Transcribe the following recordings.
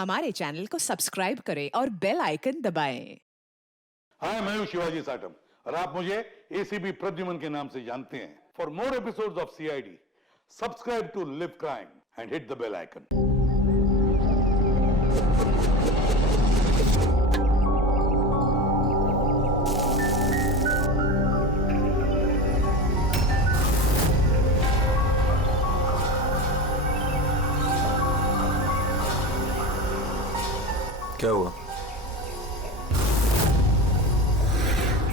हमारे चैनल को सब्सक्राइब करें और बेल आइकन दबाएं। हाय, मैं हूं शिवाजी साटम और आप मुझे एसीपी प्रद्युमन के नाम से जानते हैं। For more episodes of CID, subscribe to Liv Crime and hit the bell icon. क्या हुआ?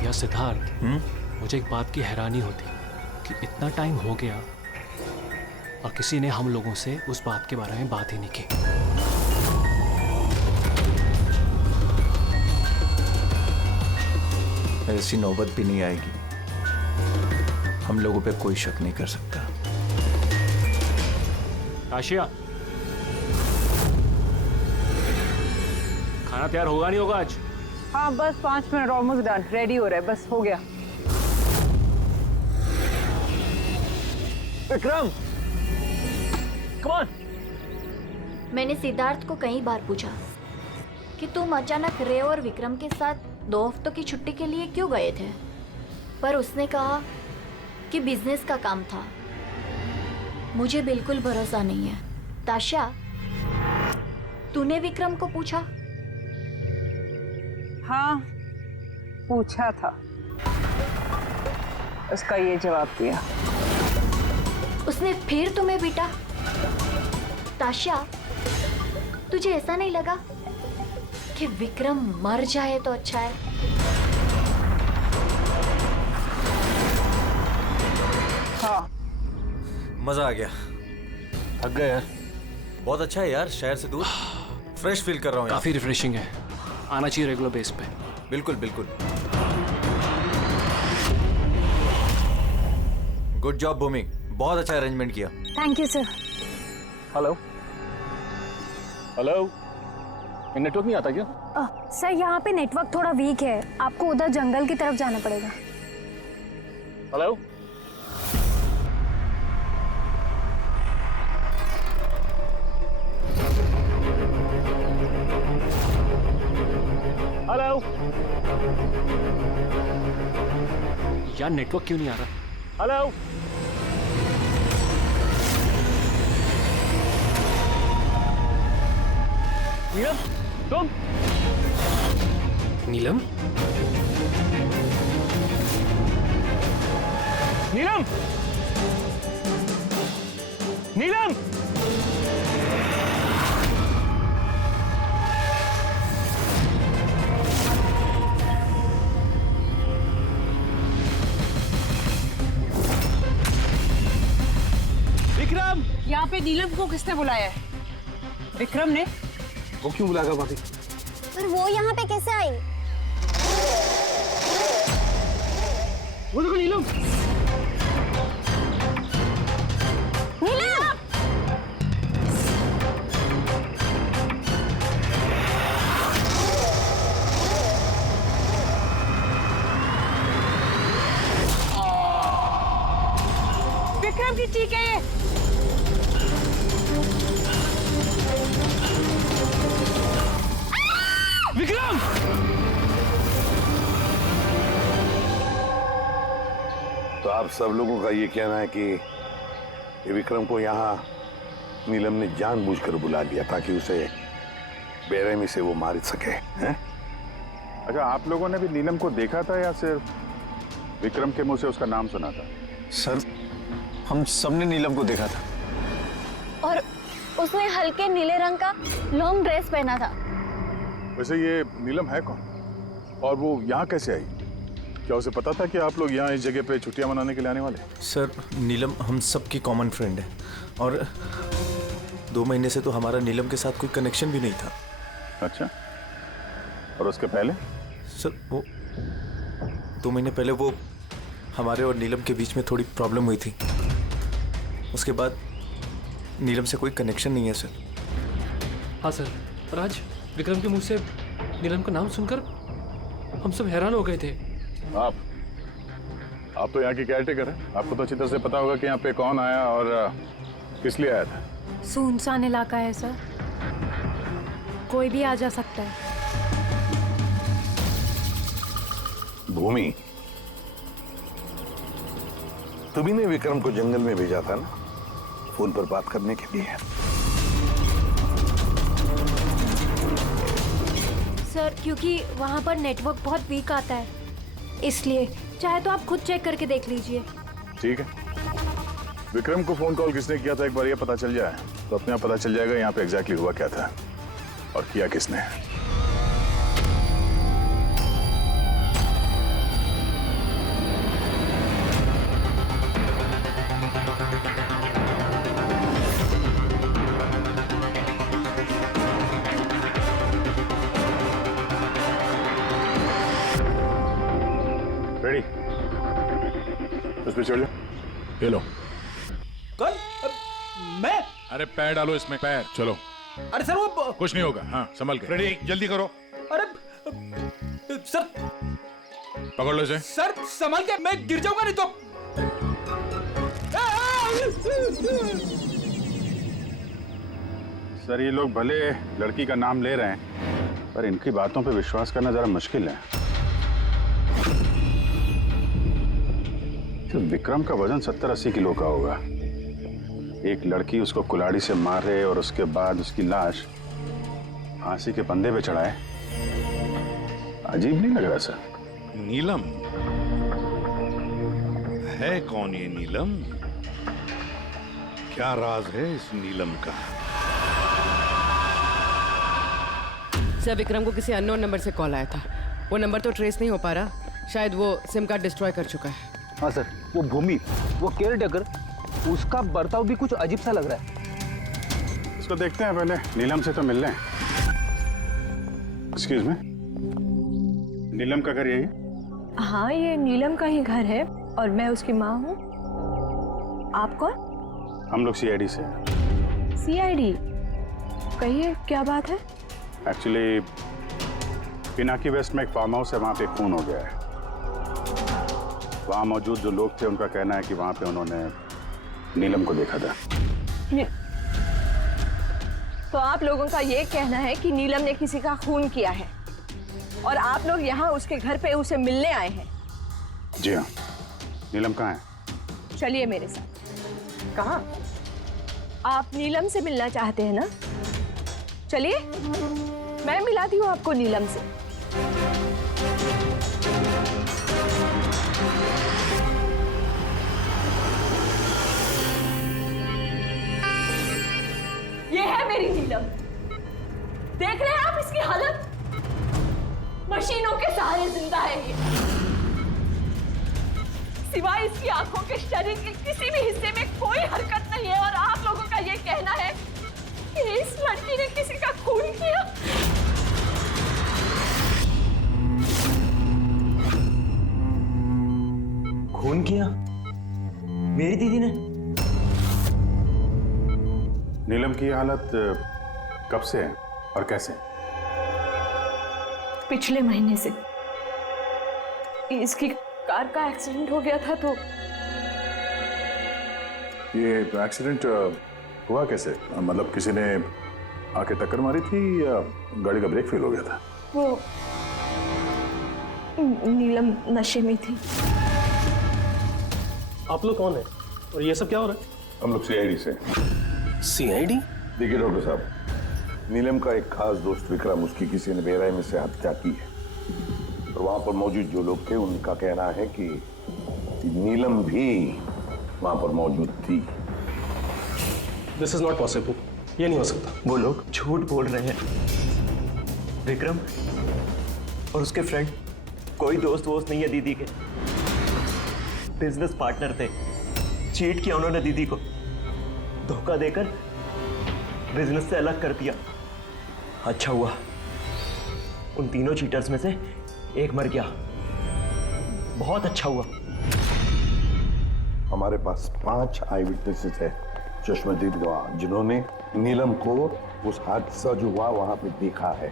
या सिद्धार्थ, मुझे एक बात की हैरानी होती कि इतना टाइम हो गया और किसी ने हम लोगों से उस बात के बारे में बात ही नहीं की। ऐसी नौबत भी नहीं आएगी। हम लोगों पे कोई शक नहीं कर सकता। आशिया, खाना तैयार होगा नहीं होगा आज? हाँ, बस 5 मिनट, ऑलमोस्ट डन, रेडी हो रहा है, बस हो गया। Vikram, come on. मैंने सिद्धार्थ को कई बार पूछा कि तुम अचानक रे और विक्रम के साथ 2 हफ्तों की छुट्टी के लिए क्यों गए थे, पर उसने कहा कि बिजनेस का काम था। मुझे बिल्कुल भरोसा नहीं है। ताशा, तूने विक्रम को पूछा? हाँ, पूछा था, उसका ये जवाब दिया। उसने फिर तुम्हें पीटा? ताशा, तुझे ऐसा नहीं लगा कि विक्रम मर जाए तो अच्छा है? हाँ, मजा आ गया। थक गए यार। बहुत अच्छा है यार, शहर से दूर फ्रेश फील कर रहा हूँ। काफी रिफ्रेशिंग है, आना चाहिए रेगुलर बेस पे। बिल्कुल बिल्कुल। गुड जॉब भूमि, बहुत अच्छा अरेंजमेंट किया। Thank you sir. Hello hello, network नहीं आता क्या? सर यहाँ पे नेटवर्क थोड़ा वीक है, आपको उधर जंगल की तरफ जाना पड़ेगा। हेलो, हेलो यार, नेटवर्क क्यों नहीं आ रहा? हेलो, नीलम, तुम? नीलम, नीलम, नीलम, विक्रम। यहाँ पे नीलम को किसने बुलाया है? विक्रम ने। वो क्यों बुलाएगा भाभी? पर वो यहाँ पे कैसे आई? वो देखो नीलम। नीलम! विक्रम की ठीक है ये। विक्रम! तो आप सब लोगों का ये कहना है कि ये विक्रम को यहाँ नीलम ने जानबूझकर बुला लिया ताकि उसे बेरहमी से वो मार सके, हैं? अच्छा, आप लोगों ने भी नीलम को देखा था या सिर्फ विक्रम के मुंह से उसका नाम सुना था? सर, हम सबने नीलम को देखा था। और उसने हल्के नीले रंग का लॉन्ग ड्रेस पहना था। वैसे ये नीलम है कौन और वो यहाँ कैसे आई? क्या उसे पता था कि आप लोग यहाँ इस जगह पे छुट्टियां मनाने के लिए आने वाले? सर, नीलम हम सबकी कॉमन फ्रेंड है और 2 महीने से तो हमारा नीलम के साथ कोई कनेक्शन भी नहीं था। अच्छा, और उसके पहले? सर, वो 2 महीने पहले वो हमारे और नीलम के बीच में थोड़ी प्रॉब्लम हुई थी। उसके बाद नीलम से कोई कनेक्शन नहीं है सर। हाँ सर, पर आज विक्रम के मुंह से नीलम का नाम सुनकर हम सब हैरान हो गए थे। आप तो यहाँ की केयरटेकर हैं, आपको तो अच्छी तरह से पता होगा कि यहाँ पे कौन आया और किस लिए आया था। सुनसान इलाका है सर। कोई भी आ जा सकता है। भूमि, तुम्ही ने विक्रम को जंगल में भेजा था ना, फोन पर बात करने के लिए। सर क्योंकि वहाँ पर नेटवर्क बहुत वीक आता है, इसलिए चाहे तो आप खुद चेक करके देख लीजिए। ठीक है, विक्रम को फोन कॉल किसने किया था एक बार ये पता चल जाए तो अपने आप पता चल जाएगा यहाँ पे एग्जैक्टली हुआ क्या था और किया किसने। रेडी, उस पे चढ़ जाओ। ये लो। कौन? मैं? अरे पैर डालो इसमें, पैर। चलो। अरे सर वो कुछ नहीं होगा। हाँ, संभल के। रेडी, जल्दी करो। अरे सर, पकड़ लो इसे। सर संभल के, मैं गिर जाऊंगा नहीं तो। सर ये लोग भले लड़की का नाम ले रहे हैं पर इनकी बातों पे विश्वास करना जरा मुश्किल है। तो विक्रम का वजन 70-80 किलो का होगा। एक लड़की उसको कुल्हाड़ी से मारे और उसके बाद उसकी लाश फांसी के फंदे पे चढ़ाए, अजीब नहीं लग रहा सर? नीलम है कौन ये नीलम? क्या राज है इस नीलम का? सर विक्रम को किसी अननोन नंबर से कॉल आया था। वो नंबर तो ट्रेस नहीं हो पा रहा, शायद वो सिम कार्ड डिस्ट्रॉय कर चुका है। हाँ सर, वो भूमि, वो केयर टेकर, उसका बर्ताव भी कुछ अजीब सा लग रहा है। इसको देखते हैं पहले, नीलम से तो मिल रहे हैं। एक्सक्यूज मी, नीलम का घर यही है? हाँ ये नीलम का ही घर है और मैं उसकी माँ हूँ। आप कौन? हम लोग CID से। CID? कहिए क्या बात है? एक्चुअली पिनाकी वेस्ट में एक फार्म हाउस है, वहाँ पे खून हो गया है। वहाँ मौजूद जो लोग थे उनका कहना है कि वहाँ पे उन्होंने नीलम को देखा था। तो आप लोगों का ये कहना है कि नीलम ने किसी का खून किया है और आप लोग यहाँ उसके घर पे उसे मिलने आए हैं? जी हाँ। नीलम कहाँ है? चलिए मेरे साथ। कहाँ? आप नीलम से मिलना चाहते हैं ना? चलिए मैं मिलाती हूँ आपको नीलम से। ये है मेरी नीलम। देख रहे हैं आप इसकी हालत? मशीनों के सहारे जिंदा है ये। सिवाय इसकी आंखों के शरीर के किसी भी हिस्से में कोई हरकत नहीं है और आप लोगों का ये कहना है कि इस लड़की ने किसी का खून किया। खून किया? मेरी दीदी ने? नीलम की हालत कब से है और कैसे? पिछले महीने से। इसकी कार का एक्सीडेंट हो गया था तो। ये एक्सीडेंट हुआ कैसे? मतलब किसी ने आके टक्कर मारी थी या गाड़ी का ब्रेक फेल हो गया था? वो नीलम नशे में थी। आप लोग कौन है और ये सब क्या हो रहा है? हम लोग CID से। CID? देखिए डॉक्टर साहब, नीलम का एक खास दोस्त विक्रम, उसकी किसी ने बेरहमी से हत्या की है और वहां पर मौजूद जो लोग थे उनका कहना है कि नीलम भी वहां पर मौजूद थी। दिस इज नॉट पॉसिबल, ये नहीं हो सकता। वो लोग झूठ बोल रहे हैं। विक्रम और उसके फ्रेंड कोई दोस्त वोस्त नहीं है दीदी के, बिजनेस पार्टनर थे। चीट किया उन्होंने दीदी को, धोखा देकर बिजनेस से अलग कर दिया। अच्छा हुआ उन तीनों चीटर्स में से एक मर गया, बहुत अच्छा हुआ। हमारे पास 5 आई विटनेसेस है, चश्मदीद गवाह, जिन्होंने नीलम को उस हादसा जो हुआ वहां पे देखा है।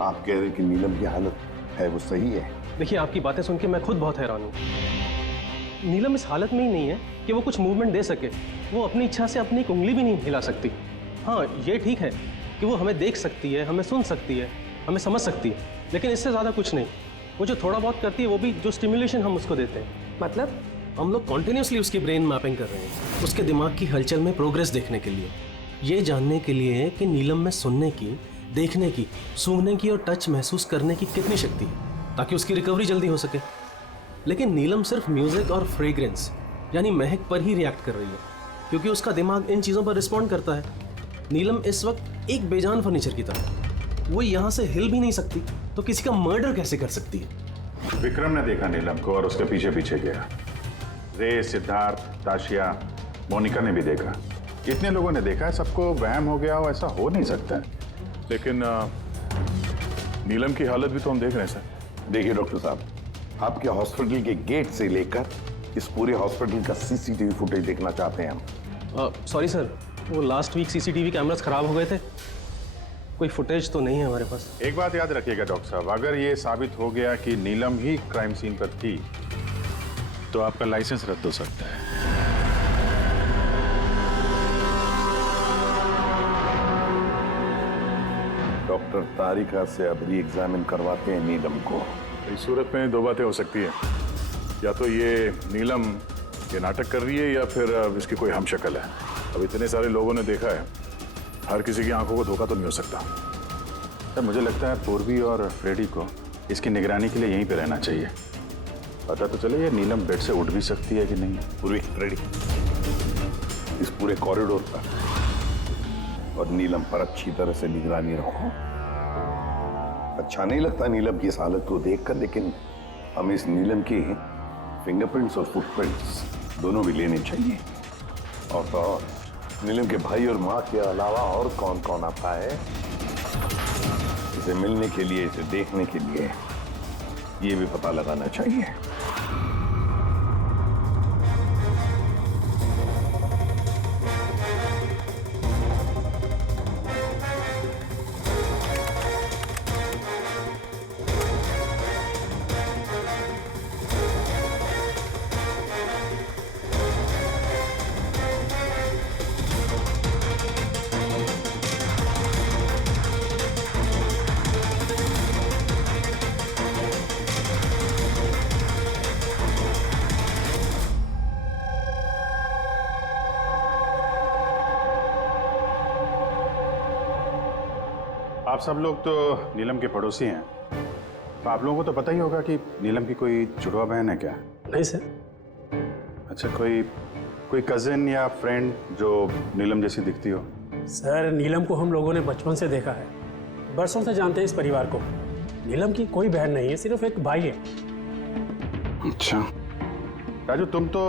आप कह रहे हैं कि नीलम की हालत है वो सही है? देखिए आपकी बातें सुन के मैं खुद बहुत हैरान हूँ। नीलम इस हालत में ही नहीं है कि वो कुछ मूवमेंट दे सके। वो अपनी इच्छा से अपनी एक उंगली भी नहीं हिला सकती। हाँ, ये ठीक है कि वो हमें देख सकती है, हमें सुन सकती है, हमें समझ सकती है, लेकिन इससे ज़्यादा कुछ नहीं। वो जो थोड़ा बहुत करती है वो भी जो स्टिमुलेशन हम उसको देते हैं। मतलब हम लोग कॉन्टिन्यूसली उसकी ब्रेन मैपिंग कर रहे हैं, उसके दिमाग की हलचल में प्रोग्रेस देखने के लिए, ये जानने के लिए कि नीलम में सुनने की, देखने की, सूंघने की और टच महसूस करने की कितनी शक्ति है, ताकि उसकी रिकवरी जल्दी हो सके। लेकिन नीलम सिर्फ म्यूजिक और फ्रेग्रेंस यानी महक पर ही रिएक्ट कर रही है, क्योंकि उसका दिमाग इन चीज़ों पर रिस्पॉन्ड करता है। नीलम इस वक्त एक बेजान फर्नीचर की तरह, वो यहाँ से हिल भी नहीं सकती, तो किसी का मर्डर कैसे कर सकती है? विक्रम ने देखा नीलम को और उसके पीछे पीछे गया। रे, सिद्धार्थ, ताशिया, मोनिका ने भी देखा। इतने लोगों ने देखा है, सबको वहम हो गया हो, ऐसा हो नहीं सकता है। लेकिन नीलम की हालत भी तो हम देख रहे हैं सर। देखिए डॉक्टर साहब, आपके हॉस्पिटल के गेट से लेकर इस पूरे हॉस्पिटल का सीसीटीवी फुटेज देखना चाहते हैं हम। सॉरी सर, वो लास्ट वीक सीसीटीवी कैमरास खराब हो गए थे, कोई फुटेज तो नहीं है हमारे पास। एक बात याद रखिएगा डॉक्टर साहब, अगर ये साबित हो गया कि नीलम ही क्राइम सीन पर थी, तो आपका लाइसेंस रद्द हो सकता है। डॉक्टर तारिका से अब री एग्जामिन करवाते हैं नीलम को। इस सूरत में दो बातें हो सकती हैं, या तो ये नीलम ये नाटक कर रही है या फिर इसकी कोई हमशक्ल है। अब इतने सारे लोगों ने देखा है, हर किसी की आंखों को धोखा तो नहीं हो सकता। सर मुझे लगता है पूर्वी और फ्रेडी को इसकी निगरानी के लिए यहीं पे रहना चाहिए। पता तो चले ये नीलम बेड से उठ भी सकती है कि नहीं। पूर्वी, फ्रेडी, इस पूरे कॉरिडोर पर और नीलम पर अच्छी तरह से निगरानी रखो। अच्छा नहीं लगता नीलम की इस हालत को देखकर, लेकिन हमें इस नीलम की फिंगरप्रिंट्स और फुटप्रिंट्स दोनों भी लेने चाहिए। और तो और नीलम के भाई और माँ के अलावा और कौन कौन आता है इसे मिलने के लिए, इसे देखने के लिए, ये भी पता लगाना चाहिए। आप सब लोग तो नीलम के पड़ोसी हैं, तो आप लोगों को तो पता ही होगा कि नीलम की कोई जुड़वा बहन है क्या? नहीं सर। अच्छा, कोई कजिन या फ्रेंड जो नीलम जैसी दिखती हो? सर नीलम को हम लोगों ने बचपन से देखा है, बरसों से जानते हैं इस परिवार को। नीलम की कोई बहन नहीं है, सिर्फ एक भाई है। अच्छा राजू, तुम तो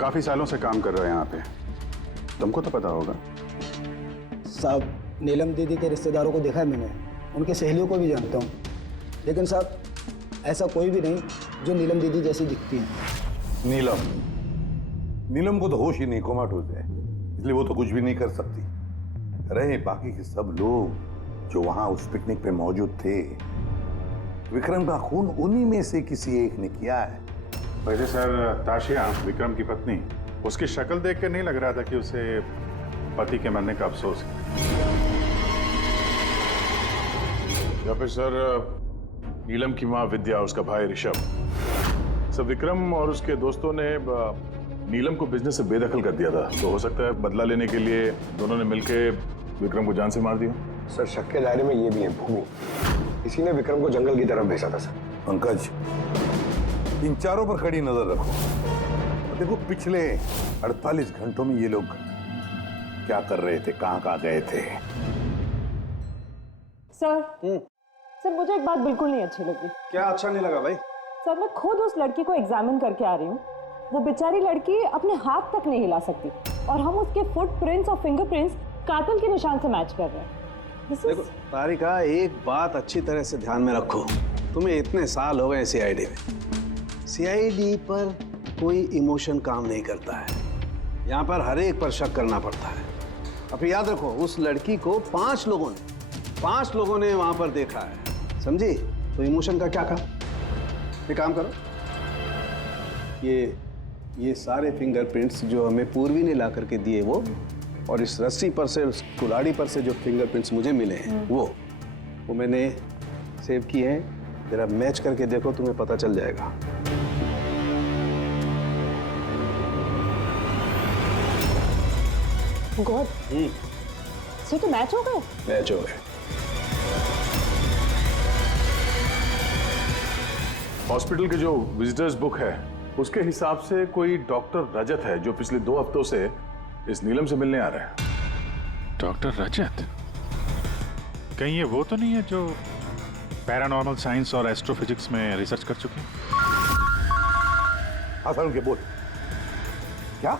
काफी सालों से काम कर रहे हो यहाँ पे, तुमको तो पता होगा। साहब नीलम दीदी के रिश्तेदारों को देखा है मैंने, उनकी सहेलियों को भी जानता हूँ, लेकिन साहब ऐसा कोई भी नहीं जो नीलम दीदी जैसी दिखती है। नीलम को तो होश ही नहीं, कोमाटोज है, इसलिए वो तो कुछ भी नहीं कर सकती। रहे बाकी के सब लोग जो वहां उस पिकनिक पे मौजूद थे, विक्रम का खून उन्हीं में से किसी एक ने किया है। वैसे सर ताशिया, विक्रम की पत्नी, उसकी शक्ल देख के नहीं लग रहा था कि उसे पति के मरने का अफसोस है। या फिर सर नीलम की माँ विद्या, उसका भाई ऋषभ, सर विक्रम और उसके दोस्तों ने नीलम को बिजनेस से बेदखल कर दिया था, तो हो सकता है बदला लेने के लिए दोनों ने मिलकर विक्रम को जान से मार दिया। सर शक के दायरे में ये भी है भूमि, इसी ने विक्रम को जंगल की तरफ भेजा था। सर पंकज, इन चारों पर कड़ी नजर रखो। देखो पिछले 48 घंटों में ये लोग क्या कर रहे थे, कहाँ गए थे। सर मुझे एक बात बिल्कुल नहीं अच्छी लगी। क्या अच्छा नहीं लगा भाई? सर मैं खुद उस लड़की को एग्जामिन करके आ रही हूँ, वो बेचारी लड़की अपने हाथ तक नहीं हिला सकती, और हम उसके फुटप्रिंट्स और फिंगरप्रिंट्स कातिल के निशान से मैच कर रहे हैं। देखो तारिका, एक बात अच्छी तरह से ध्यान में रखो, तुम्हें इतने साल हो गए सीआईडी में, सीआईडी पर कोई इमोशन काम नहीं करता है, यहाँ पर हर एक पर शक करना पड़ता है। अब याद रखो, उस लड़की को 5 लोगों ने वहां पर देखा है, समझी? तो इमोशन का क्या काम? ये काम करो, ये सारे फिंगरप्रिंट्स जो हमें पूर्वी ने ला करके दिए, वो और इस रस्सी पर से, उस कुल्हाड़ी पर से जो फिंगरप्रिंट्स मुझे मिले हैं वो मैंने सेव किए हैं। जरा मैच करके देखो, तुम्हें पता चल जाएगा। गॉड, सही तो मैच हो गए। मैच हो गए। हॉस्पिटल के जो विजिटर्स बुक है उसके हिसाब से कोई डॉक्टर रजत है जो पिछले 2 हफ्तों से इस नीलम से मिलने आ रहा है। डॉक्टर रजत? कहीं ये वो तो नहीं है जो पैरानॉर्मल साइंस और एस्ट्रोफिजिक्स में रिसर्च कर चुके हैं? हाँ सर, उनके बोल। क्या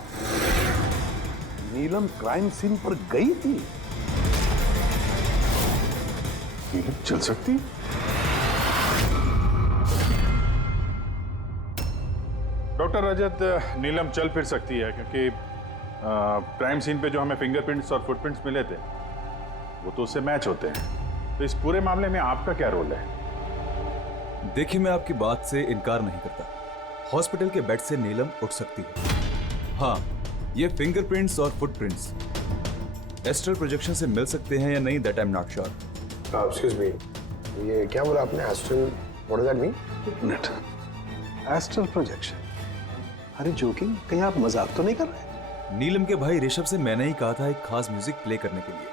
नीलम क्राइम सीन पर गई थी? नीलम चल सकती? डॉक्टर रजत, नीलम चल फिर सकती है क्योंकि क्राइम सीन पे जो हमें फिंगरप्रिंट्स और फुटप्रिंट्स मिले थे वो तो उससे मैच होते हैं। तो इस पूरे मामले में आपका क्या रोल है? देखिए, मैं आपकी बात से इनकार नहीं करता। हॉस्पिटल के बेड से नीलम उठ सकती है। हाँ, ये फिंगरप्रिंट्स और फुटप्रिंट्स एस्ट्रल प्रोजेक्शन से मिल सकते हैं या नहीं, that I am not sure. Excuse me, ये क्या बोला आपने? Astral, what does that mean? Minute, astral projection? अरे जोकिंग, कहीं आप मजाक तो नहीं कर रहे? नीलम के भाई ऋषभ से मैंने ही कहा था एक खास म्यूजिक प्ले करने के लिए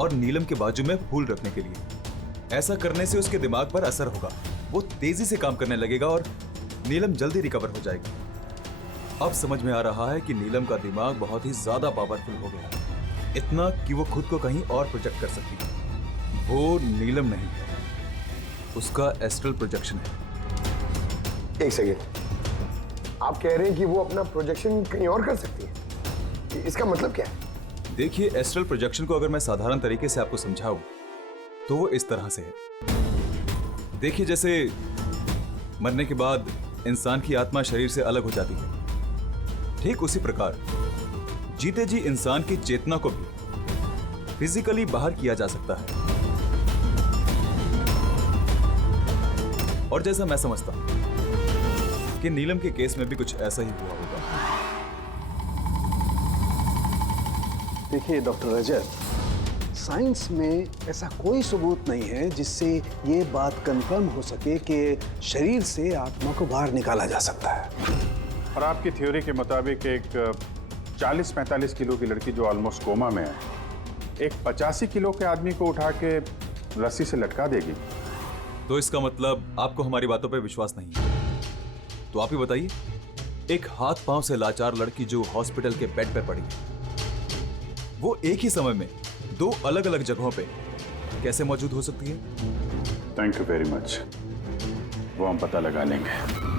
और नीलम के बाजू में फूल रखने के लिए। ऐसा करने से उसके दिमाग पर असर होगा, वो तेजी से काम करने लगेगा और नीलम जल्दी रिकवर हो जाएगी। अब समझ में आ रहा है कि नीलम का दिमाग बहुत ही ज्यादा पावरफुल हो गया है, इतना कि वो खुद को कहीं और प्रोजेक्ट कर सकती है। वो नीलम नहीं है, उसका एस्ट्रल प्रोजेक्शन है। एक सेकेंड, आप कह रहे हैं कि वो अपना प्रोजेक्शन कहीं और कर सकती है? इसका मतलब क्या है? देखिए, एस्ट्रल प्रोजेक्शन को अगर मैं साधारण तरीके से आपको समझाऊं तो वो इस तरह से है। देखिए, जैसे मरने के बाद इंसान की आत्मा शरीर से अलग हो जाती है, ठीक उसी प्रकार जीते जी इंसान की चेतना को भी फिजिकली बाहर किया जा सकता है। और जैसा मैं समझता हूं कि नीलम के केस में भी कुछ ऐसा ही हुआ होगा। देखिए डॉक्टर रजत, साइंस में ऐसा कोई सबूत नहीं है जिससे ये बात कंफर्म हो सके कि शरीर से आत्मा को बाहर निकाला जा सकता है। और आपकी थ्योरी के मुताबिक एक 40-45 किलो की लड़की जो ऑलमोस्ट कोमा में है, एक 85 किलो के आदमी को उठा के रस्सी से लटका देगी। तो इसका मतलब आपको हमारी बातों पे विश्वास नहीं है? तो आप ही बताइए, एक हाथ पांव से लाचार लड़की जो हॉस्पिटल के बेड पे पड़ी है, वो एक ही समय में 2 अलग अलग जगहों पे कैसे मौजूद हो सकती है? थैंक यू वेरी मच, वो हम पता लगा लेंगे।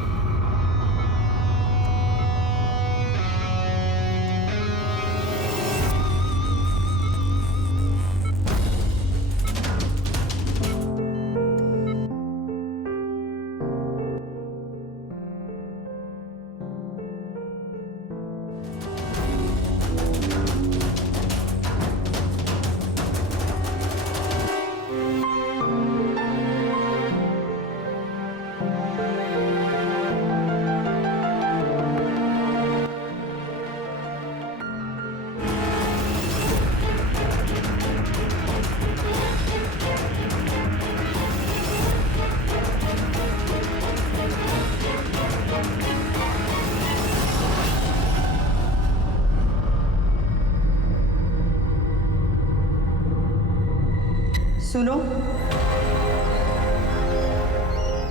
सुनो,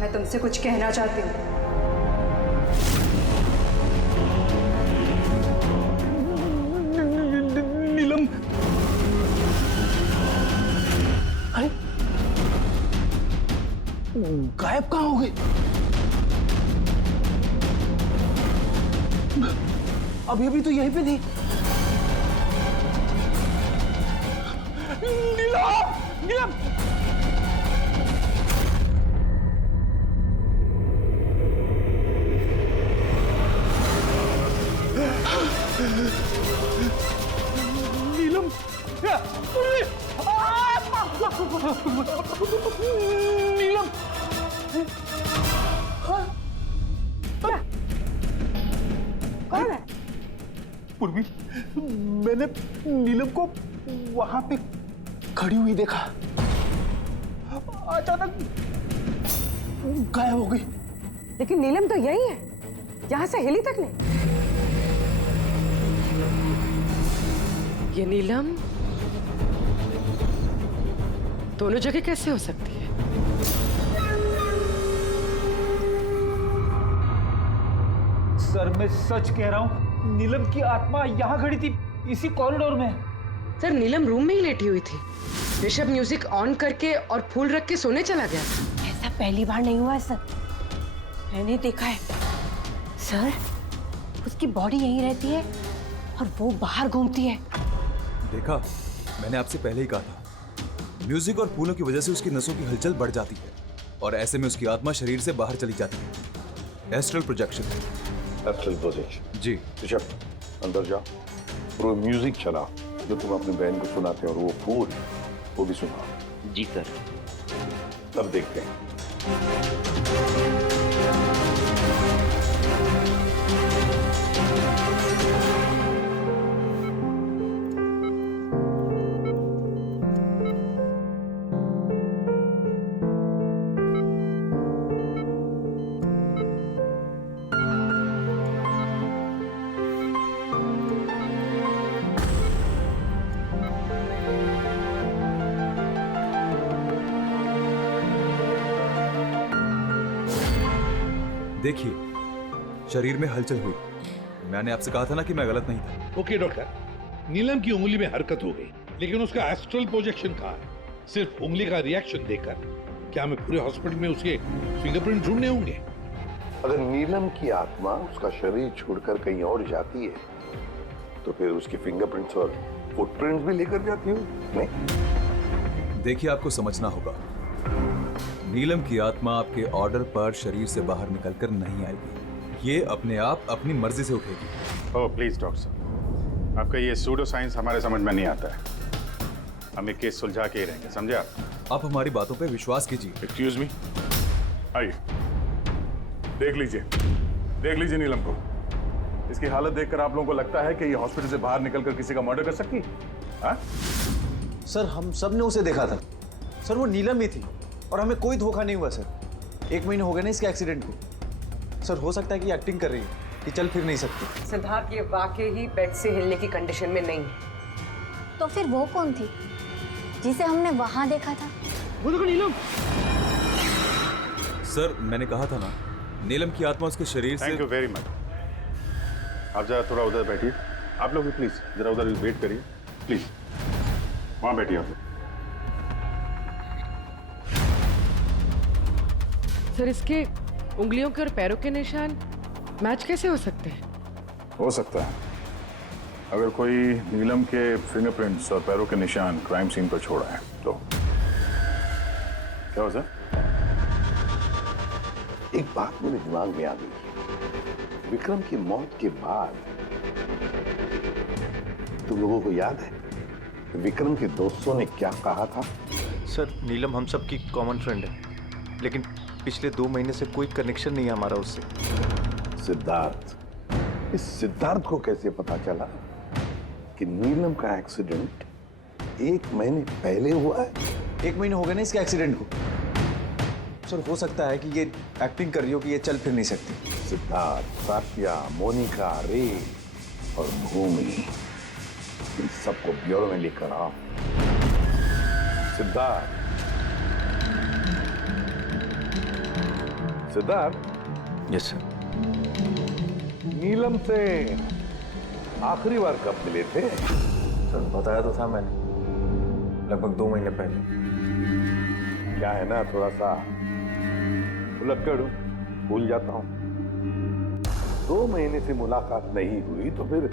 मैं तुमसे कुछ कहना चाहती हूँ। नीलम, अरे गायब कहाँ हो गई? अभी अभी तो यहीं पे थी। नीलम, नीलम, नीलम, नीलम, कौन है? पूर्वी, मैंने नीलम को वहां पे खड़ी हुई देखा, अचानक गायब हो गई। लेकिन नीलम तो यही है, यहाँ से हिली तक नहीं। ये नीलम दोनों जगह कैसे हो सकती है? सर मैं सच कह रहा हूँ, नीलम की आत्मा यहाँ खड़ी थी, इसी कॉरिडोर में। सर नीलम रूम में ही लेटी हुई थी। ऋषभ म्यूजिक ऑन करके और फूल रख के सोने चला गया। ऐसा पहली बार नहीं हुआ है सर, मैंने देखा है। सर उसकी बॉडी यहीं रहती है और वो बाहर घूमती है। देखा, मैंने आपसे पहले ही कहा था, म्यूजिक और फूलों की वजह से उसकी नसों की हलचल बढ़ जाती है और ऐसे में उसकी आत्मा शरीर से बाहर चली जाती है। Astral projection. Astral projection. जी ऋषभ, अंदर जा। वो म्यूजिक चला जो तुम अपनी बहन को सुनाते हो, और वो फूल वो भी सुना। जी सर। तब देखते हैं। देखिए, शरीर में हलचल हुई। मैंने आपसे कहा था ना कि मैं गलत नहीं था। ओके डॉक्टर, नीलम की उंगली में हरकत हो गई, लेकिन उसका एस्ट्रल प्रोजेक्शन कहाँ है? सिर्फ उंगली का रिएक्शन देखकर क्या हमें पूरे हॉस्पिटल में उसके फिंगरप्रिंट ढूंढने होंगे? अगर नीलम की आत्मा उसका शरीर छोड़कर कहीं और जाती है, तो फिर उसके फिंगरप्रिंट्स और फुटप्रिंट्स भी लेकर जाती हो? नहीं। देखिए, आपको समझना होगा, नीलम की आत्मा आपके ऑर्डर पर शरीर से बाहर निकलकर नहीं आएगी। ये अपने आप अपनी मर्जी से उठेगी। ओह प्लीज डॉक्टर साहब, आपका ये सूडो साइंस हमारे समझ में नहीं आता है। हम एक केस सुलझा के ही रहेंगे, समझे आप हमारी बातों पे विश्वास कीजिए। एक्सक्यूज मी, आइए देख लीजिए नीलम को। इसकी हालत देखकर आप लोगों को लगता है कि ये हॉस्पिटल से बाहर निकलकर किसी का मर्डर कर सकती है? हाँ? सर हम सब ने उसे देखा था सर, वो नीलम ही थी और हमें कोई धोखा नहीं हुआ सर। 1 महीने हो गए ना इसके एक्सीडेंट को। सर हो सकता है कि एक्टिंग कर रही है, कि चल फिर नहीं सकती। सिद्धार्थ ये वाकई ही बेड से हिलने की कंडीशन में नहीं है। तो फिर वो कौन थी जिसे हमने वहां देखा था? वो देखो नीलम। सर मैंने कहा था ना, नीलम की आत्मा उसके शरीर से। Thank you very much. आप जरा थोड़ा उधर बैठिए, आप लोग भी प्लीज जरा उधर वेट करिए, प्लीज वहां बैठिए आप। सर इसके उंगलियों के और पैरों के निशान मैच कैसे हो सकते हैं? हो सकता है अगर कोई नीलम के फिंगरप्रिंट्स और पैरों के निशान क्राइम सीन पर छोड़ा है तो। क्या हो सर? एक बात मेरे दिमाग में आ गई। विक्रम की मौत के बाद तुम लोगों को याद है विक्रम के दोस्तों ने क्या कहा था? सर नीलम हम सब की कॉमन फ्रेंड है, लेकिन पिछले 2 महीने से कोई कनेक्शन नहीं है हमारा उससे। सिद्धार्थ, इस सिद्धार्थ को कैसे पता चला कि नीलम का एक्सीडेंट 1 महीने पहले हुआ है? 1 महीने हो गए ना इसके एक्सीडेंट को। सर हो सकता है कि ये एक्टिंग कर रही हो कि ये चल फिर नहीं सकती। सिद्धार्थ, साशिया, मोनिका, रे और भूमि, इन सबको ब्यूरो में लेकर आओ। Siddharth, yes sir. नीलम से आखिरी बार कब मिले थे? सर बताया तो था मैंने, लगभग 2 महीने पहले। क्या है ना, थोड़ा सा भुलक्कड़ हूं, भूल जाता हूं। 2 महीने से मुलाकात नहीं हुई तो फिर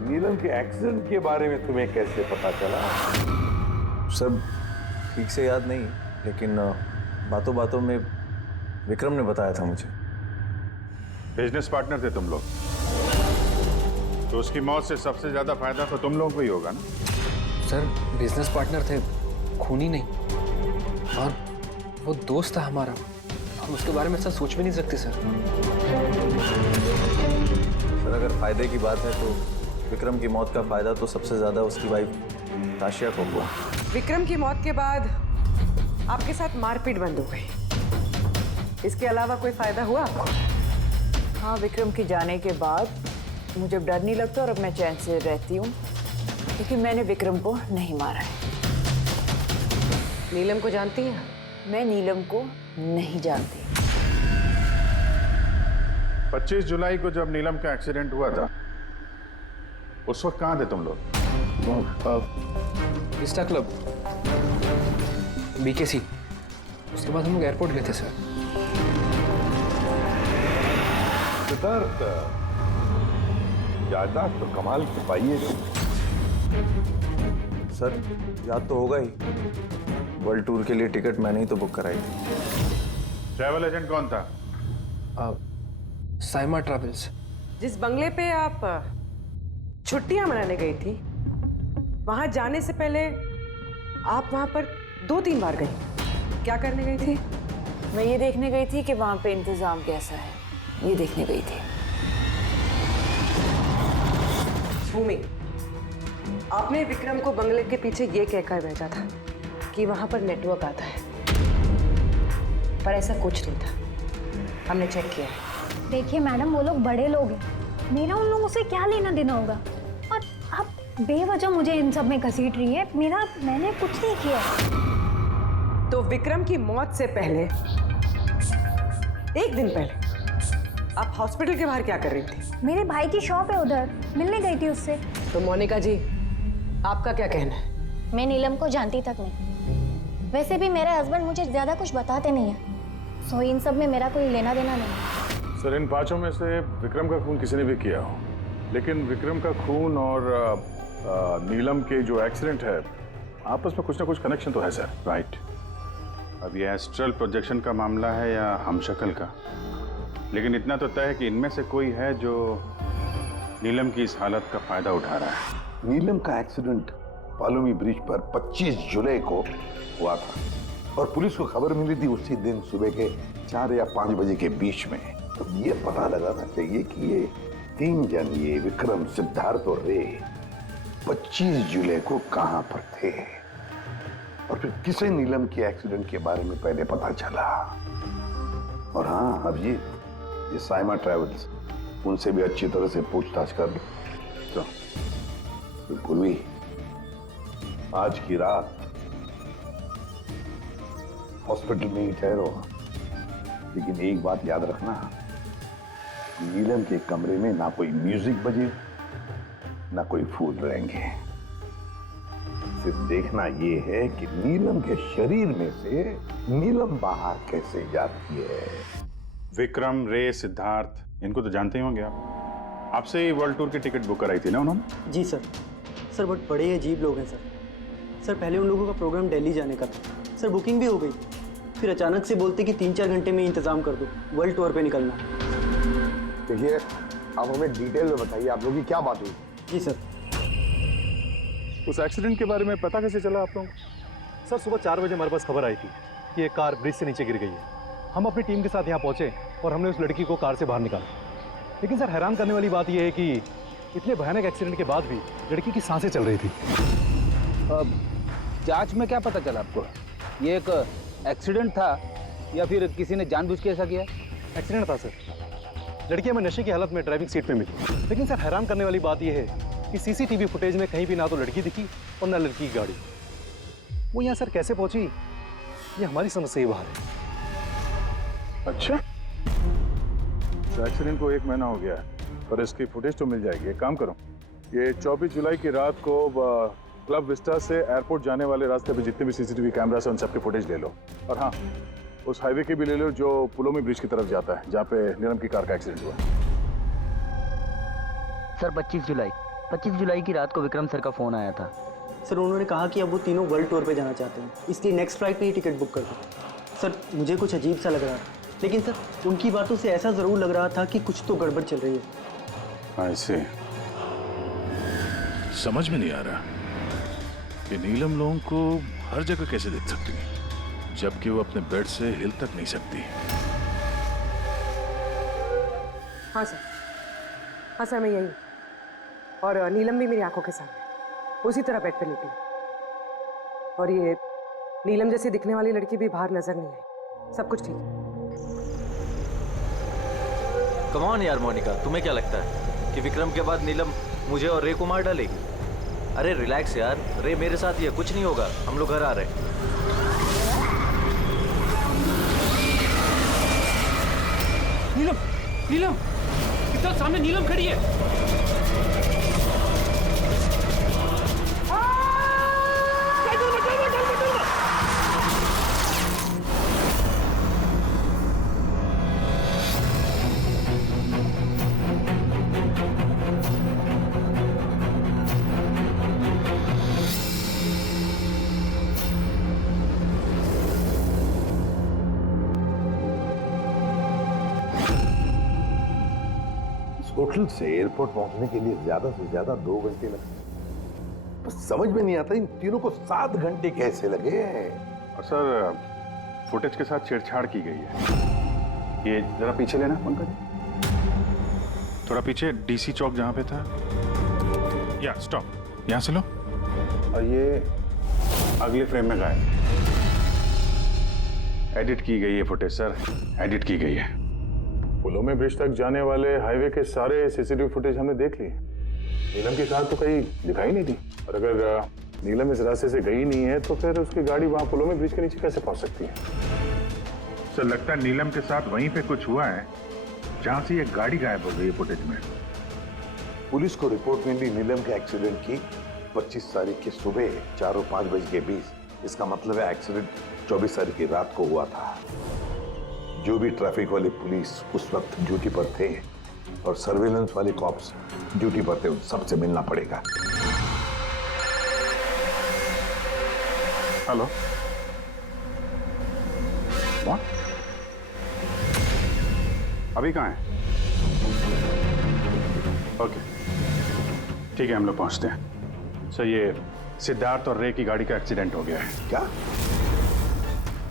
नीलम के एक्सीडेंट के बारे में तुम्हें कैसे पता चला? सर ठीक से याद नहीं, लेकिन बातों बातों में विक्रम ने बताया था मुझे। बिजनेस पार्टनर थे तुम लोग, तो उसकी मौत से सबसे ज्यादा फायदा तो तुम लोगों को ही होगा ना? सर बिजनेस पार्टनर थे, खूनी नहीं। और वो दोस्त था हमारा, हम उसके बारे में ऐसा सोच भी नहीं सकते सर। सर अगर फायदे की बात है तो विक्रम की मौत का फायदा तो सबसे ज्यादा उसकी वाइफ ताशिया को हुआ। विक्रम की मौत के बाद आपके साथ मारपीट बंद हो गई, इसके अलावा कोई फायदा हुआ आपको? हाँ, विक्रम के जाने के बाद मुझे डर नहीं लगता और अब मैं चैन से रहती हूँ, क्योंकि मैंने विक्रम को नहीं मारा है। नीलम को जानती हैं? मैं नीलम को नहीं जानती। 25 जुलाई को जब नीलम का एक्सीडेंट हुआ था, उस वक्त कहाँ थे तुम लोग? Vista club, BKC। उसके बाद हम लोग एयरपोर्ट गए थे सर। सिद्धार्थ, याददाश्त तो कमाल की पाई है। सर याद तो होगा ही, वर्ल्ड टूर के लिए टिकट मैंने ही तो बुक कराई थी। ट्रैवल एजेंट कौन था? साइमा ट्रैवल्स। जिस बंगले पे आप छुट्टियां मनाने गई थी, वहां जाने से पहले आप वहां पर 2-3 बार गई। क्या करने गई थी? मैं ये देखने गई थी कि वहां पे इंतजाम कैसा है, ये देखने गई थी। भूमि, आपने विक्रम को बंगले के पीछे ये कहकर भेजा था कि वहां पर नेटवर्क आता है, पर ऐसा कुछ नहीं था। हमने चेक किया है। देखिए मैडम, वो लोग बड़े लोग हैं, मेरा उन लोगों से क्या लेना देना होगा? और आप बेवजह मुझे इन सब में घसीट रही है। मैंने कुछ नहीं किया। तो विक्रम की मौत से पहले, एक दिन पहले, आप हॉस्पिटल के बाहर क्या कर रही थी? मेरे भाई की शॉप है, उधर मिलने गई थी उससे। तो मोनिका जी, आपका क्या कहना है? मैं नीलम को जानती तक नहीं। वैसे भी मेरे हस्बैंड मुझे ज्यादा कुछ बताते नहीं है, सो इन सब में मेरा कोई लेना देना नहीं। सर, इन 5 में से विक्रम का खून किसी ने भी किया हो, लेकिन विक्रम का खून और नीलम के जो एक्सीडेंट है, आपस में कुछ ना कुछ कनेक्शन तो है सर, राइट? अब ये एस्ट्रल प्रोजेक्शन का मामला है या हमशक्ल का, लेकिन इतना तो तय है कि इनमें से कोई है जो नीलम की इस हालत का फायदा उठा रहा है। नीलम का एक्सीडेंट पालोमी ब्रिज पर 25 जुलाई को हुआ था और पुलिस को खबर मिली थी उसी दिन सुबह के 4 या 5 बजे के बीच में। तो ये पता लगाना चाहिए कि ये 3 जन, ये विक्रम, सिद्धार्थ और रे, 25 जुलाई को कहां पर थे और फिर किसे नीलम के एक्सीडेंट के बारे में पहले पता चला। और हाँ, अब ये साइमा ट्रैवल्स, उनसे भी अच्छी तरह से पूछताछ कर लो। तो पूर्वी, आज की रात हॉस्पिटल में ही ठहरो, लेकिन एक बात याद रखना, नीलम के कमरे में ना कोई म्यूजिक बजे, ना कोई फूल रहेंगे। सिर्फ देखना ये है कि नीलम के शरीर में से नीलम बाहर कैसे जाती है। विक्रम, रे, सिद्धार्थ, इनको तो जानते ही होंगे आप। आपसे ही वर्ल्ड टूर की टिकट बुक कराई थी ना उन्होंने? जी सर। सर बट बड़े अजीब लोग हैं सर। सर पहले उन लोगों का प्रोग्राम दिल्ली जाने का था सर, बुकिंग भी हो गई, फिर अचानक से बोलते कि 3-4 घंटे में इंतजाम कर दो, वर्ल्ड टूर पे निकलना। देखिए, आप हमें डिटेल में बताइए, आप लोगों की क्या बात हुई? जी सर। उस एक्सीडेंट के बारे में पता कैसे चला आप लोगों? सर सुबह 4 बजे हमारे पास खबर आई थी कि एक कार ब्रिज से नीचे गिर गई है। हम अपनी टीम के साथ यहाँ पहुँचे और हमने उस लड़की को कार से बाहर निकाला। लेकिन सर हैरान करने वाली बात यह है कि इतने भयानक एक्सीडेंट के बाद भी लड़की की सांसें चल रही थी। जांच में क्या पता चला आपको? ये एक एक्सीडेंट था या फिर किसी ने जानबूझ के ऐसा किया? एक्सीडेंट था सर। लड़की हमें नशे की हालत में ड्राइविंग सीट पे मिली। लेकिन सर हैरान करने वाली बात यह है कि सीसीटीवी फुटेज में कहीं भी ना तो लड़की दिखी और ना लड़की की गाड़ी। वो यहाँ सर कैसे पहुंची, ये हमारी समझ से ही बाहर है। अच्छा, तो एक्सीडेंट को 1 महीना हो गया है, पर इसकी फुटेज तो मिल जाएगी। एक काम करो, ये 24 जुलाई की रात को क्लब विस्टा से एयरपोर्ट जाने वाले रास्ते पे जितने भी सीसीटीवी कैमरास हैं उन सबके फुटेज ले लो। और हाँ, उस हाईवे के भी ले लो जो पुलोमी ब्रिज की तरफ जाता है, जहाँ पे नीलम की कार का एक्सीडेंट हुआ। सर 25 जुलाई की रात को विक्रम सर का फोन आया था। सर उन्होंने कहा कि अब वो तीनों वर्ल्ड टूर पे जाना चाहते हैं, इसलिए नेक्स्ट फ्लाइट पे ही टिकट बुक कर दो। सर मुझे कुछ अजीब सा लग रहा था, लेकिन सर उनकी बातों से ऐसा ज़रूर लग रहा था कि कुछ तो गड़बड़ चल रही है। ऐसे समझ में नहीं आ रहा कि नीलम लोगों को हर जगह कैसे देख सकती है, जबकि वो अपने बेड से हिल तक नहीं सकती। हाँ सर, मैं यही। और नीलम भी मेरी आंखों के सामने उसी तरह बेड पे लेटी है। और ये नीलम जैसी दिखने वाली लड़की भी बाहर नजर नहीं आई। सब कुछ ठीक है। कम ऑन यार मोनिका, तुम्हें क्या लगता है कि विक्रम के बाद नीलम मुझे और रे को मार डालेगी? अरे रिलैक्स यार, रे मेरे साथ ही है, कुछ नहीं होगा, हम लोग घर आ रहे हैं। नीलम, नीलम, इधर सामने नीलम खड़ी है। होटल से एयरपोर्ट पहुंचने के लिए ज्यादा से ज्यादा 2 घंटे लगे। बस समझ में नहीं आता इन तीनों को 7 घंटे कैसे लगे। और सर फुटेज के साथ छेड़छाड़ की गई है। ये जरा पीछे लेना पंकज, थोड़ा पीछे, डीसी चौक जहां पे था। या स्टॉप, यहां से लो। और ये अगले फ्रेम में गायब। एडिट की गई है फुटेज सर, एडिट की गई है। पुलों में ब्रिज तक जाने वाले हाईवे के सारे सीसीटीवी फुटेज हमने देख लिए। नीलम की कार तो कहीं दिखाई नहीं दी। और अगर नीलम इस रास्ते से गई नहीं है तो फिर उसकी गाड़ी वहां पुलों में ब्रिज के नीचे कैसे पहुंच सकती है? सर लगता है नीलम के साथ वहीं पे कुछ हुआ है जहां से ये गाड़ी गायब हो गई है फुटेज में। पुलिस को रिपोर्ट मिली नीलम के एक्सीडेंट की 25 तारीख की सुबह 4 और 5 बजे के बीच। इसका मतलब है एक्सीडेंट 24 तारीख की रात को हुआ था। जो भी ट्रैफिक वाले पुलिस उस वक्त ड्यूटी पर थे और सर्वेलेंस वाले कॉप्स ड्यूटी पर थे, उन सबसे मिलना पड़ेगा। हेलो, कौन? अभी कहाँ है? ओके ठीक है, हम लोग पहुंचते हैं। सर ये सिद्धार्थ और रे की गाड़ी का एक्सीडेंट हो गया है। क्या?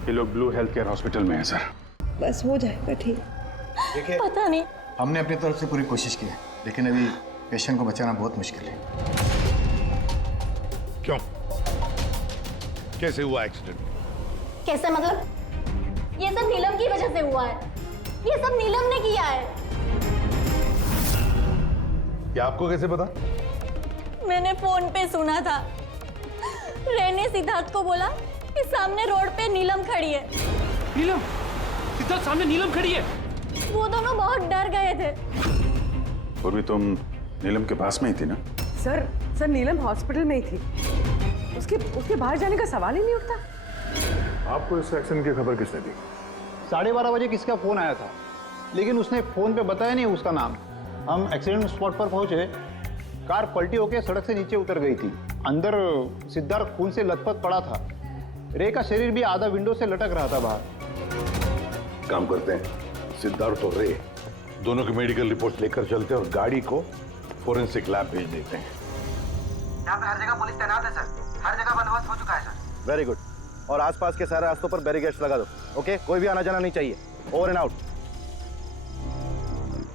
ये लोग ब्लू हेल्थ केयर हॉस्पिटल में हैं सर। बस हो जाएगा ठीक। देखिए, पता नहीं, हमने अपनी तरफ से पूरी कोशिश की है, लेकिन अभी पेशेंट को बचाना बहुत मुश्किल है। क्यों? कैसे हुआ एक्सीडेंट? कैसे मतलब? ये सब नीलम की वजह से हुआ है। ये सब नीलम ने किया है। क्या आपको कैसे पता? मैंने फोन पे सुना था। रे ने सिद्धार्थ को बोला कि सामने रोड पे नीलम खड़ी है। नीलम, सिद्धार्थ सामने नीलम खड़ी है। वो दोनों बहुत डर गए थे। और भी तुम नीलम के पास में ही थी ना? सर नीलम हॉस्पिटल में ही थी। उसके बाहर जाने का सवाल ही नहीं उठता। आपको इस एक्सीडेंट की खबर किसने दी? 12:30 बजे किसका फोन आया था, लेकिन उसने फोन पे बताया नहीं उसका नाम। हम एक्सीडेंट स्पॉट पर पहुंचे, कार पलटी होकर सड़क से नीचे उतर गई थी। अंदर सिद्धार्थ खून से लथपथ पड़ा था। रे का शरीर भी आधा विंडो से लटक रहा था बाहर। काम करते हैं, सिद्धार्थ और रे दोनों की मेडिकल रिपोर्ट लेकर चलते हैं और गाड़ी को फोरेंसिक लैब भेज देते हैं। यहाँ पे हर जगह पुलिस तैनात है सर, हर जगह बंदोबस्त हो चुका है सर। Very good. और आसपास के सारे रास्तों पर बैरिकेड्स लगा दो। ओके, कोई भी आना जाना नहीं चाहिए। Over and out.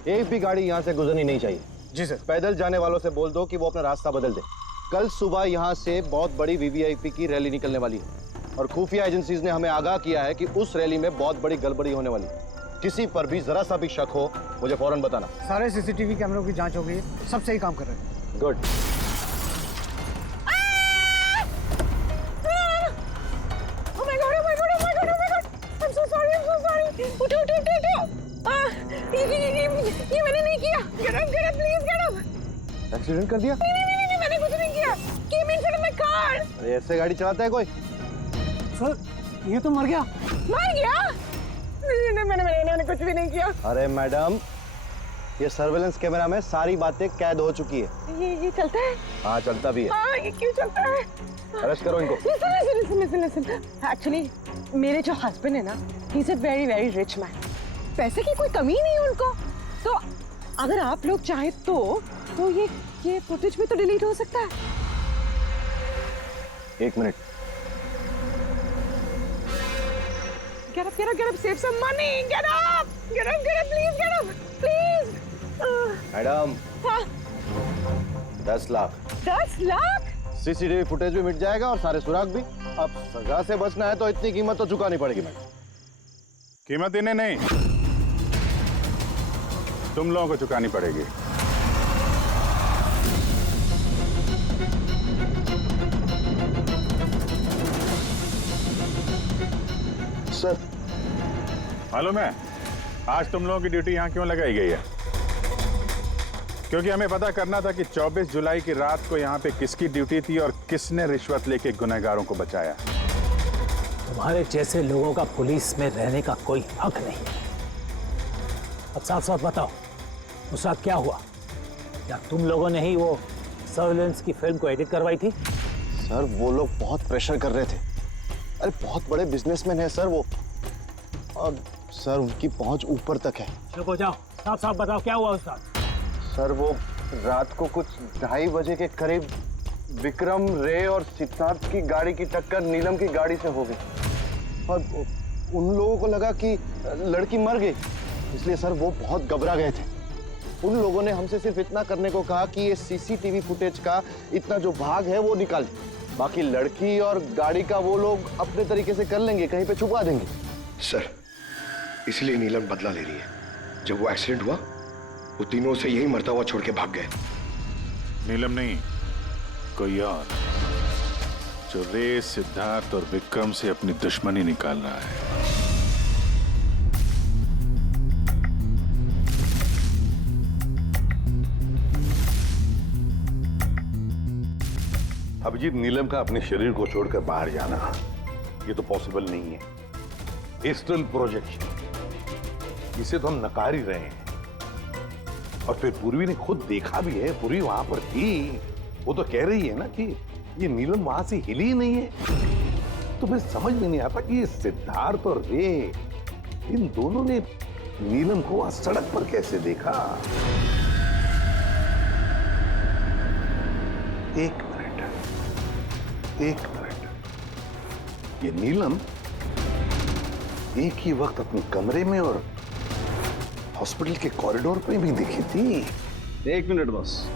एक भी गाड़ी यहाँ से गुजरनी नहीं चाहिए। जी सर। पैदल जाने वालों से बोल दो कि वो अपना रास्ता बदल दे। कल सुबह यहाँ से बहुत बड़ी वीवीआईपी की रैली निकलने वाली है और खुफिया एजेंसीज ने हमें आगाह किया है कि उस रैली में बहुत बड़ी गड़बड़ी होने वाली है। किसी पर भी जरा सा भी शक हो मुझे फौरन बताना। सारे सीसीटीवी कैमरों की जांच हो गई है, सब सही काम कर रहे हैं। गुड। ये मैंने नहीं किया। Get up, please get up. Accident कर दिया? नहीं, मैंने कुछ नहीं किया। Came in front of my car. अरे ऐसे गाड़ी चलाता है कोई? सर ये तो मर गया। मर गया? नहीं, मैंने कुछ भी नहीं किया। अरे मैडम, ये सर्वेलेंस कैमरा में सारी बातें कैद हो चुकी है। ये चलता है? हाँ चलता भी है। हाँ, ये क्यों चलता है? अरेस्ट करो इनको। Listen. Actually, मेरे जो हस्बैंड है ना, he's a very very rich man. पैसे की कोई कमी नहीं है उनको। तो अगर आप लोग चाहें तो ये फुटेज भी तो डिलीट हो सकता है। 1 minute. Get up, save some money. Get up, please get up, please. Madam, हाँ। 10 लाख। 10 लाख? सीसीटीवी फुटेज भी मिट जाएगा और सारे सुराग भी। अब सजा से बचना है तो इतनी कीमत तो चुकानी पड़ेगी मैडम। कीमत इन्हें नहीं, तुम लोगों को चुकानी पड़ेगी। सर मालूम है आज तुम लोगों की ड्यूटी यहाँ क्यों लगाई गई है? क्योंकि हमें पता करना था कि 24 जुलाई की रात को यहाँ पे किसकी ड्यूटी थी और किसने रिश्वत लेके गुनहगारों को बचाया। तुम्हारे जैसे लोगों का पुलिस में रहने का कोई हक नहीं है। अब साफ साफ बताओ, उस रात क्या हुआ? क्या तुम लोगों ने ही वो सर्विलेंस की फिल्म को एडिट करवाई थी? सर वो लोग बहुत प्रेशर कर रहे थे। अरे बहुत बड़े बिजनेसमैन है सर वो, और सर उनकी पहुंच ऊपर तक है। चुप हो जाओ, साफ साफ बताओ क्या हुआ उस रात? सर वो रात को कुछ 2:30 बजे के करीब विक्रम, रे और सिद्धार्थ की गाड़ी की टक्कर नीलम की गाड़ी से हो गई और उन लोगों को लगा कि लड़की मर गई, इसलिए सर वो बहुत घबरा गए थे। उन लोगों ने हमसे सिर्फ इतना करने को कहा कि ये सीसीटीवी फुटेज का इतना जो भाग है वो निकाल, बाकी लड़की और गाड़ी का वो लोग अपने तरीके से कर लेंगे, कहीं पे छुपा देंगे। सर इसलिए नीलम बदला ले रही है। जब वो एक्सीडेंट हुआ वो तीनों से यही मरता हुआ छोड़ के भाग गए। नीलम नहीं, कोई और जो रे, सिद्धार्थ और विक्रम से अपनी दुश्मनी निकाल रहा है। अभिजीत, नीलम का अपने शरीर को छोड़कर बाहर जाना ये तो पॉसिबल नहीं है। एस्ट्रल प्रोजेक्शन, इसे तो हम नकार ही रहे हैं। और फिर पूर्वी ने खुद देखा भी है, पूर्वी वहां पर थी, वो तो कह रही है ना कि ये नीलम वहां से हिली नहीं है। तो फिर समझ में नहीं आता कि ये सिद्धार्थ और रे, इन दोनों ने नीलम को वहां सड़क पर कैसे देखा। एक मिनट, ये नीलम एक ही वक्त अपने कमरे में और हॉस्पिटल के कॉरिडोर पे भी दिखी थी। 1 मिनट बॉस,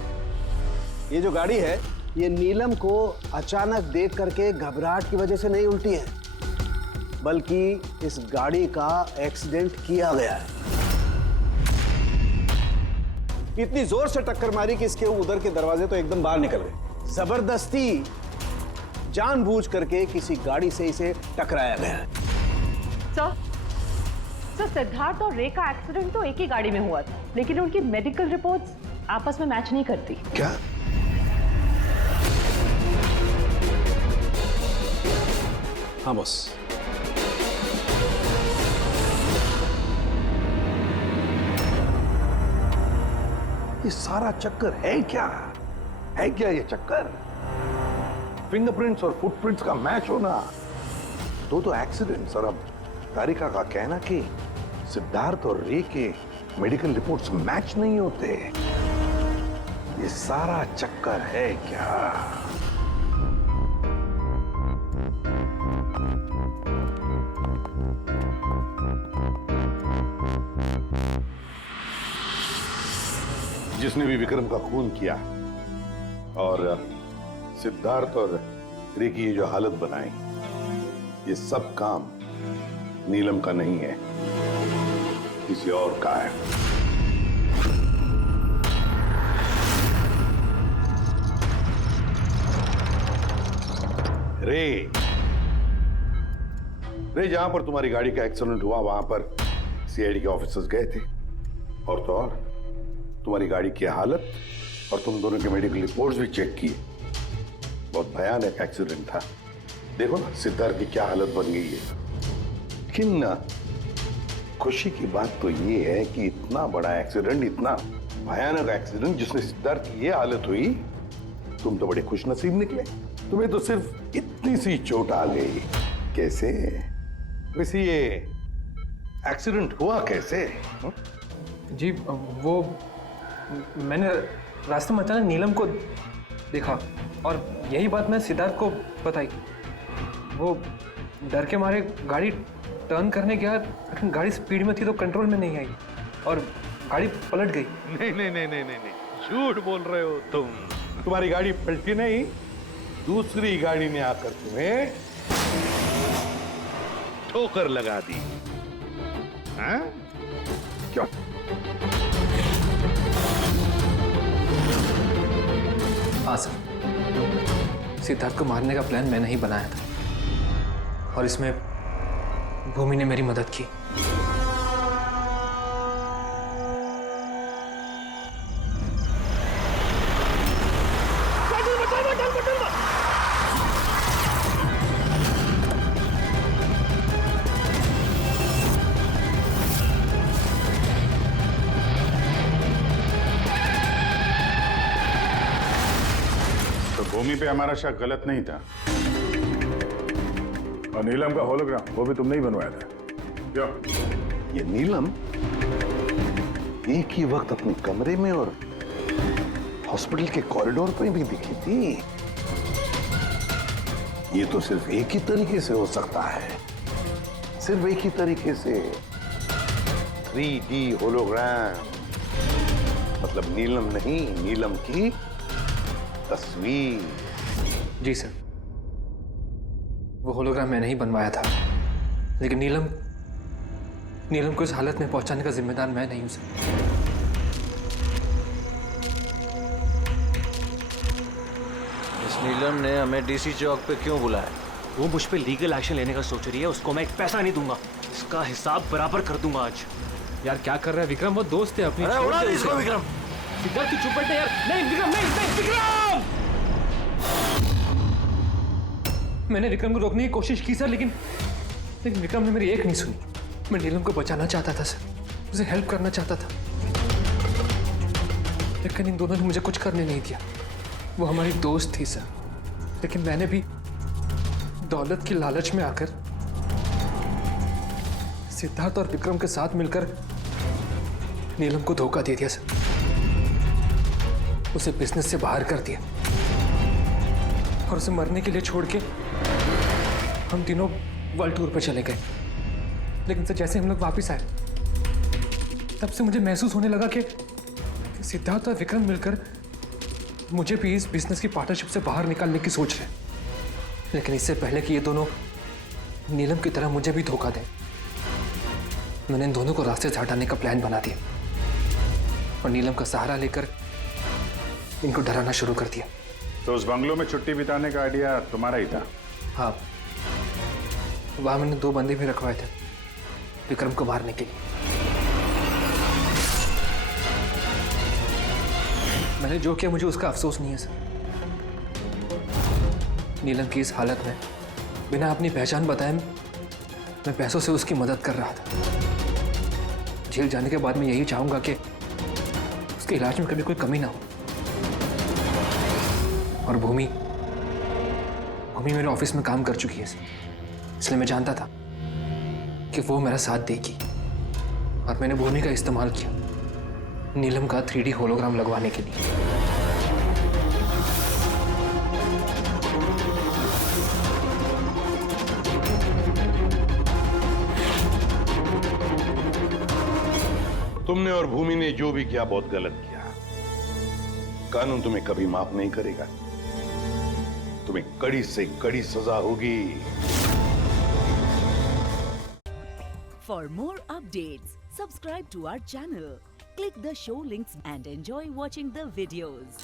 ये जो गाड़ी है ये नीलम को अचानक देख करके घबराहट की वजह से नहीं उल्टी है, बल्कि इस गाड़ी का एक्सीडेंट किया गया है। इतनी जोर से टक्कर मारी कि इसके उधर के दरवाजे तो एकदम बाहर निकल गए। जबरदस्ती जानबूझ करके किसी गाड़ी से इसे टकराया गया है। सर सिद्धार्थ और रे का एक्सीडेंट तो एक ही गाड़ी में हुआ था, लेकिन उनकी मेडिकल रिपोर्ट्स आपस में मैच नहीं करती। क्या? हाँ बॉस। ये सारा चक्कर है क्या? है क्या ये चक्कर? फिंगरप्रिंट्स और फुटप्रिंट्स का मैच होना, तो एक्सीडेंट्स। और अब तारिका का कहना कि सिद्धार्थ और रे के मेडिकल रिपोर्ट्स मैच नहीं होते। ये सारा चक्कर है क्या? जिसने भी विक्रम का खून किया और सिद्धार्थ और रे की ये जो हालत बनाई, ये सब काम नीलम का नहीं है, किसी और का है। रे जहां पर तुम्हारी गाड़ी का एक्सीडेंट हुआ वहां पर सीआईडी के ऑफिसर्स गए थे, और तो और तुम्हारी गाड़ी की हालत और तुम दोनों के मेडिकल रिपोर्ट्स भी चेक किए। बहुत भयानक एक्सीडेंट था। देखो ना सिद्धार्थ की क्या हालत बन गई है। लेकिन खुशी की बात तो ये है कि इतना बड़ा एक्सीडेंट, इतना भयानक एक्सीडेंट जिसमें सिद्धार्थ की ये हालत हुई, तुम तो बड़े खुशनसीब निकले। तुम्हें तो सिर्फ इतनी सी चोट आ गई। कैसे? वैसे ये एक्सीडेंट हुआ कैसे? जी वो मैंने रास्ते में अचानक नीलम को देखा और यही बात मैं सिद्धार्थ को बताई। वो डर के मारे गाड़ी टर्न करने गया, लेकिन गाड़ी स्पीड में थी तो कंट्रोल में नहीं आई और गाड़ी पलट गई। नहीं, झूठ बोल रहे हो तुम। तुम्हारी गाड़ी पलटी नहीं, दूसरी गाड़ी ने आकर तुम्हें ठोकर लगा दी। हाँ? क्यों? हाँ सर, सिद्धार्थ को मारने का प्लान मैंने ही बनाया था और इसमें भूमि ने मेरी मदद की। भूमि पे हमारा शक गलत नहीं था। और नीलम का होलोग्राम वो भी तुमने ही बनवाया था क्यों? ये नीलम एक ही वक्त अपने कमरे में और हॉस्पिटल के कॉरिडोर पर भी दिखी थी। ये तो सिर्फ एक ही तरीके से हो सकता है, सिर्फ एक ही तरीके से। 3D होलोग्राम मतलब नीलम नहीं, नीलम की तस्वीर। जी सर, वो होलोग्राम मैंने ही बनवाया था, लेकिन नीलम को इस हालत में पहुंचाने का जिम्मेदार मैं नहीं हूं सर। इस नीलम ने हमें डीसी चौक पे क्यों बुलाया? वो मुझ पे लीगल एक्शन लेने का सोच रही है, उसको मैं एक पैसा नहीं दूंगा, इसका हिसाब बराबर कर दूंगा आज। यार क्या कर रहा है विक्रम, वो दोस्त है अपनी। अरे उड़ा दे इसको विक्रम। सिद्धार्थ तू चुप बैठ यार। नहीं विक्रम, नहीं विक्रम। मैंने विक्रम को रोकने की कोशिश की सर, लेकिन विक्रम ने मेरी एक नहीं सुनी। मैं नीलम को बचाना चाहता था सर, उसे हेल्प करना चाहता था, लेकिन इन दोनों ने मुझे कुछ करने नहीं दिया। वो हमारी दोस्त थी सर, लेकिन मैंने भी दौलत की लालच में आकर सिद्धार्थ और विक्रम के साथ मिलकर नीलम को धोखा दे दिया सर, उसे बिजनेस से बाहर कर दिया और उसे मरने के लिए छोड़ के हम तीनों वर्ल्ड टूर पर चले गए। लेकिन सर जैसे हम लोग वापस आए, तब से मुझे महसूस होने लगा कि सिद्धार्थ और विक्रम मिलकर मुझे भी इस बिजनेस की पार्टनरशिप से बाहर निकालने की सोच रहे। लेकिन इससे पहले कि ये दोनों नीलम की तरह मुझे भी धोखा दें, मैंने इन दोनों को रास्ते से हटाने का प्लान बना दिया और नीलम का सहारा लेकर इनको डराना शुरू कर दिया। तो उस बंगलों में छुट्टी बिताने का आइडिया तुम्हारा ही था? हाँ, वहां मैंने 2 बंदे भी रखवाए थे विक्रम को मारने के लिए। मैंने जो किया मुझे उसका अफसोस नहीं है सर। नीलम की इस हालत में बिना अपनी पहचान बताए मैं पैसों से उसकी मदद कर रहा था। जेल जाने के बाद मैं यही चाहूंगा कि उसके इलाज में कभी कोई कमी ना हो। और भूमि मेरे ऑफिस में काम कर चुकी है, इसलिए मैं जानता था कि वो मेरा साथ देगी और मैंने भूमि का इस्तेमाल किया नीलम का 3D होलोग्राम लगवाने के लिए। तुमने और भूमि ने जो भी किया बहुत गलत किया। कानून तुम्हें कभी माफ नहीं करेगा, तुम्हें कड़ी से कड़ी सजा होगी। For more updates, subscribe to our channel, click the show links and enjoy watching the videos.